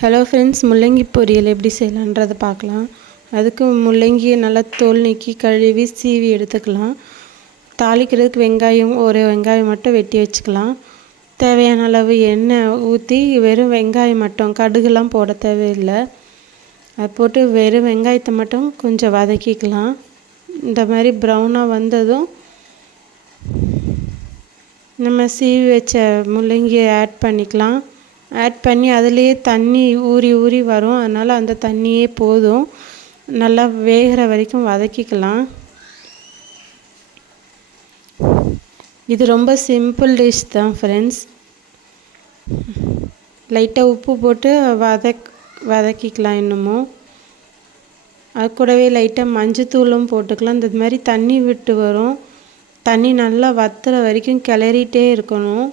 Hello friends, முள்ளங்கி பொரியல் எப்படி செய்யலான்றதை பார்க்கலாம். அதுக்கு முள்ளங்கியை நல்லா தோல் நீக்கி கழுவி சீவி எடுத்துக்கலாம். தாளிக்கிறதுக்கு ஒரு வெங்காயம் மட்டும் வெட்டி வச்சுக்கலாம். தேவையான அளவு எண்ணெய் ஊற்றி வெறும் வெங்காயம் மட்டும், கடுகுலாம் போட தேவையில்லை. அது போட்டு வெறும் வெங்காயத்தை மட்டும் கொஞ்சம் வதக்கிக்கலாம். இந்த மாதிரி ப்ரௌனாக வந்ததும் நம்ம சீவி வச்ச முள்ளங்கியை ஆட் பண்ணிக்கலாம். ஆட் பண்ணி அதுலேயே தண்ணி ஊறி ஊறி வரும். அதனால் அந்த தண்ணியே போதும். நல்லா வேகிற வரைக்கும் வதக்கிக்கலாம். இது ரொம்ப சிம்பிள் டிஷ் தான் ஃப்ரெண்ட்ஸ். லைட்டாக உப்பு போட்டு வதக்கிக்கலாம். இன்னமும் அது கூடவே லைட்டாக மஞ்சத்தூளும் போட்டுக்கலாம். இந்த மாதிரி தண்ணி விட்டு வரும். தண்ணி நல்லா வத்துற வரைக்கும் கிளறிட்டே இருக்கணும்.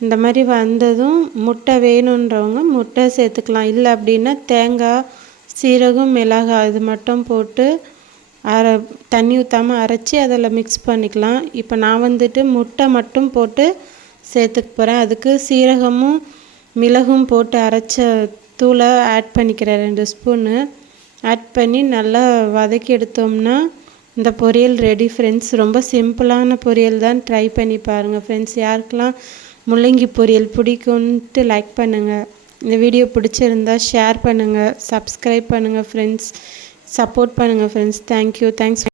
இந்த மாதிரி வந்ததும் முட்டை வேணுன்றவங்க முட்டை சேர்த்துக்கலாம். இல்லை அப்படின்னா தேங்காய், சீரகம், மிளகாய் இது மட்டும் போட்டு தண்ணி ஊற்றாமல் அரைச்சி அதில் மிக்ஸ் பண்ணிக்கலாம். இப்போ நான் முட்டை மட்டும் போட்டு சேர்த்துக்க போகிறேன். அதுக்கு சீரகமும் மிளகும் போட்டு அரைச்ச தூளை ஆட் பண்ணிக்கிறேன். 2 ஸ்பூனு ஆட் பண்ணி நல்லா வதக்கி எடுத்தோம்னா இந்த பொரியல் ரெடி ஃப்ரெண்ட்ஸ். ரொம்ப சிம்பிளான பொரியல் தான். ட்ரை பண்ணி பாருங்கள் ஃப்ரெண்ட்ஸ். யாருக்கெல்லாம் முள்ளங்கி பொரியல் பிடிக்கும்ன்ட்டு லைக் பண்ணுங்கள். இந்த வீடியோ பிடிச்சிருந்தா ஷேர் பண்ணுங்கள், சப்ஸ்கிரைப் பண்ணுங்கள் ஃப்ரெண்ட்ஸ். சப்போர்ட் பண்ணுங்கள் ஃப்ரெண்ட்ஸ். தேங்க்யூ. தேங்க்ஸ்.